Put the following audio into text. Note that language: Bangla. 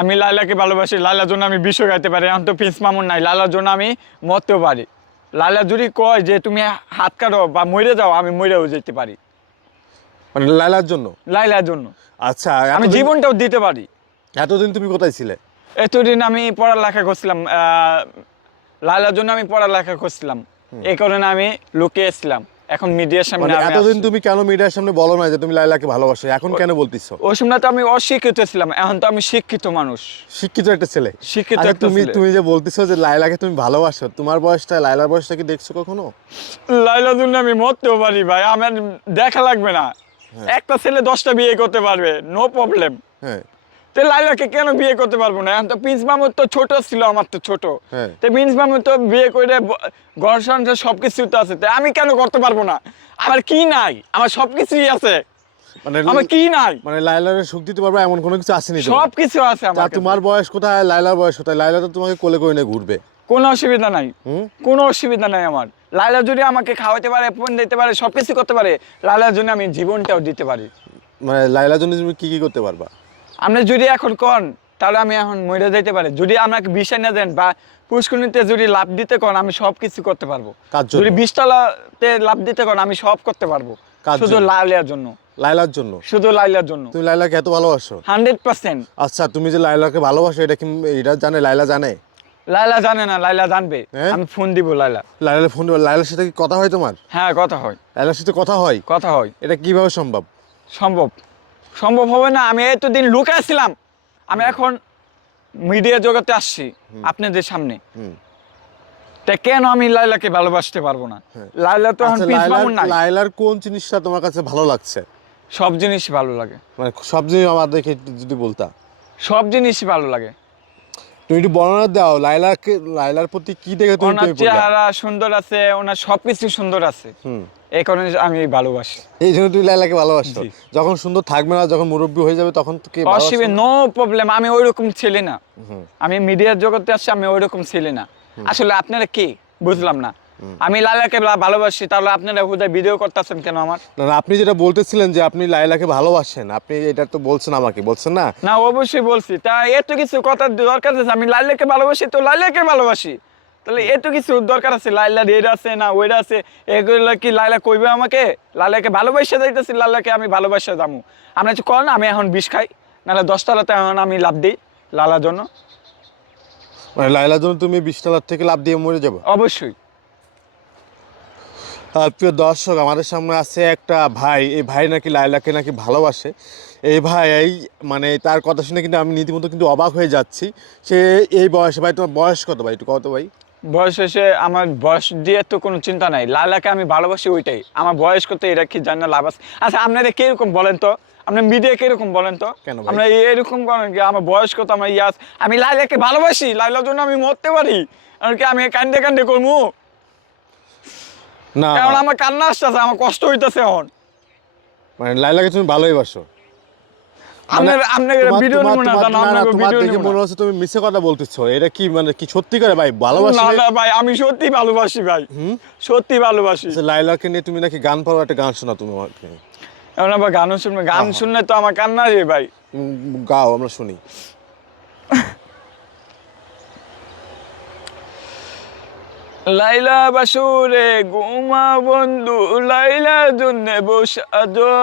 আমি লাইলাকে ভালোবাসি, লাইলার জন্য আমি বিশ্ব গাইতে পারি। এখন তো প্রিন্স মামুন নাই, লাইলার জন্য আমি মরতেও পারি। লাইলা যদি কয় যে তুমি হাত কাটো বা মরে যাও, আমি মরেও যেতে পারি মানে লাইলার জন্য? লাইলার জন্য আচ্ছা, আমি জীবনটাও দিতে পারি। এতদিন তুমি কোথায় ছিলে? এতদিন আমি পড়ালেখা করছিলাম, লাইলার জন্য আমি পড়ালেখা করছিলাম, এই কারণে আমি লুকিয়েছিলাম। এখন মিডিয়ার সামনে মানে আমি এতদিন আসছি। তুমি কেন মিডিয়ার সামনে বলো না যে তুমি লাইলাকে ভালোবাসো, এখন কেন বলতেছো? ওই সময় তো আমি অশিক্ষিত ছিলাম, এখন তো আমি শিক্ষিত মানুষ, শিক্ষিত একটা ছেলে। শিক্ষিত আচ্ছা, একটা তুমি ছেলে। তুমি যে বলতেছো যে লাইলাকে তুমি ভালোবাসো, তোমার বয়সটা লাইলার বয়সটা কি দেখছো কখনো? লাইলার জন্য আমি মরতেও পারি ভাই, আমার দেখা লাগবে না। একটা ছেলে 10টা বিয়ে করতে পারবে, নো প্রবলেম। হ্যাঁ তো লাইলাকে কেন বিয়ে করতে পারবো না? এখন তো প্রিন্স মামুদ তো ছোট ছিল, আমার তো ছোট। হ্যাঁ। তো প্রিন্স মামুদ তো বিয়ে করে ঘর সংসার সবকিছু তো আছে, তাই আমি কেন করতে পারবো না? আমার কি নাই? আমার সবকিছুই আছে। মানে আমার কি নাই? মানে লাইলার সুখ দিতে পারবে এমন কোনো কিছু আসেনি তোমার? সবকিছু আছে তা আমার কাছে। তোমার বয়স কোথায়, লাইলার বয়স কোথায়? লাইলা তো তোমাকে কোলে করে নিয়ে ঘুরবে। কোনো অসুবিধা নাই, হুম। কোনো অসুবিধা নাই আমার। লাইলা যদি আমাকে খাওয়াতে পারে, ফোন দিতে পারে, সবকিছু করতে পারে, লাইলার জন্য আমি জীবনটাও দিতে পারি। মানে লাইলার জন্য তুমি কি কি করতে পারবা? আপনি যদি এখন কন, তাহলে আমি এখন মরে যেতে পারি। যদি আমাকে বিষয় না দেন বা পুষ্করণীতে যদি লাভ দিতে কন, আমি সব কিছু করতে পারবো। কার জন্য? যদি 20 তলাতে লাভ দিতে কন, আমি সব করতে পারবো। কার শুধু জন্য? লাইলার জন্য, লাইলার জন্য? শুধু লাইলার জন্য। তুমি লাইলাকে এত ভালোবাসো? 100%। আচ্ছা, তুমি যে লাইলাকে ভালোবাসো এটা কি এটা জানে, লাইলা জানে? লাইলা জানে না, লাইলা জানবে। হ্যাঁ? আমি ফোন দিব লাইলা। লাইলা ফোন, লাইলার সাথে কি কথা হয় তোমার? হ্যাঁ, কথা হয়, লাইলার সাথে কথা হয়? কথা হয়। এটা কিভাবে সম্ভব? সম্ভব, সম্ভব হবে না? আমি এতদিন লুকাইছিলাম, আমি এখন মিডিয়া জগতে আসছি আপনাদের সামনে। হুম। তা কেন আমি লাইলাকে ভালোবাসতে পারবো না? লাইলা তো এখন আচ্ছা, প্রিন্স মামুন নাই। লাইলার কোন জিনিসটা তোমার কাছে ভালো লাগছে? সব জিনিস ভালো লাগে, মানে সব জিনিস আমাদেরকে যদি বলতা। সব জিনিসই ভালো লাগে। তুমি একটু বর্ণনা দাও, লাইলার প্রতি কি দেখে তুমি ওনার প্রেমে পড়লা? চেহারা সুন্দর আছে, ওনার সবকিছু সুন্দর আছে, হুম। এই কারণে আমি ভালোবাসি। এই জন্য তুমি লাইলাকে ভালোবাসছো? জি। যখন সুন্দর থাকবে না, যখন মুরব্বী হয়ে যাবে, তখন তো কি ভালোবাসবে অসুবিধা, না? No problem. আমি ওইরকম ছেলে না, হুম। আমি মিডিয়ার জগতে আসছি, আমি ওইরকম ছেলে না। আসলে আপনারা কি বুঝলাম না। আমি লাইলাকে ভালোবাসি, তাহলে আপনারা হুদায় ভিডিও করতেছেন কেন আমার? না না, আপনি যেটা বলতেছিলেন যে আপনি লাইলাকে ভালোবাসেন, আপনি এটা তো বলছেন, আমাকে বলছেন না? না, অবশ্যই বলছি। তা এত কিছু কথার দরকার আছে? আমি লাইলাকে ভালোবাসি তো লাইলাকে ভালোবাসি, তাহলে এত কিছু দরকার আছে? লাইলার এর আছে না ওইটা আছে, এগুলো কি লাইলা কইবে আমাকে? লাইলাকে ভালোবাসা যাইতেছি, লাইলাকে আমি ভালোবাসা যাবো। আমরা কিছু কর না, আমি এখন বিষ খাই, নাহলে 10 তলাতে এখন আমি লাভ দিই লালার জন্য। মানে লাইলার জন্য তুমি 20 তলার থেকে লাফ দিয়ে মরে যাবে? অবশ্যই। প্রিয় দর্শক, আমাদের সামনে আছে একটা ভাই। এই ভাই নাকি লাইলাকে নাকি ভালোবাসে। এই ভাই মানে তার কথা শুনে কিন্তু আমি রীতিমতো কিন্তু অবাক হয়ে যাচ্ছি। সে এই বয়সে, ভাই তোমার বয়স কত ভাই, একটু কত ভাই? বয়স হয়েছে আমার, বয়স দিয়ে তো কোনো চিন্তা নাই। লালাকে আমি ভালোবাসি, ওইটাই আমার বয়স করতে, এটা কি জানি না লাভ আছে? আচ্ছা, আপনারা কিরকম বলেন তো, আপনার মিডিয়া কিরকম বলেন তো? কেন ভাই? আমরা এরকম করেন কি? আমার বয়স কত, আমার ইয়াস, আমি লাইলাকে ভালোবাসি, লাইলার জন্য আমি মরতে পারি। আর কি আমি কান্দে কান্দে করবো? না, কারণ আমার কান্না আসতেছে, আমার কষ্ট হইতেছে এখন। মানে লাইলাকে তুমি ভালোই বাসো? আপনার আপনাকে ভিডিও নেবো না, জানো? আপনাকে তোমার ভিডিও দেখে নেবো মনে না। হচ্ছে তুমি মিছে কথা বলতেছো। এটা কি মানে কি সত্যি করে ভাই ভালোবাসা? না না ভাই, আমি সত্যি ভালোবাসি ভাই, সত্যি ভালোবাসি। লাইলাকে নিয়ে তুমি নাকি গান পারো, একটা গান শোনা তুমি আমাকে। এখন আবার গানও শুনবে, গান শুনলে তো আমার কান্না রে ভাই। গাও, আমরা শুনি। লাইলা বাসুরে ঘুমা বন্ধু, লাইলা জন্যে বসাদো,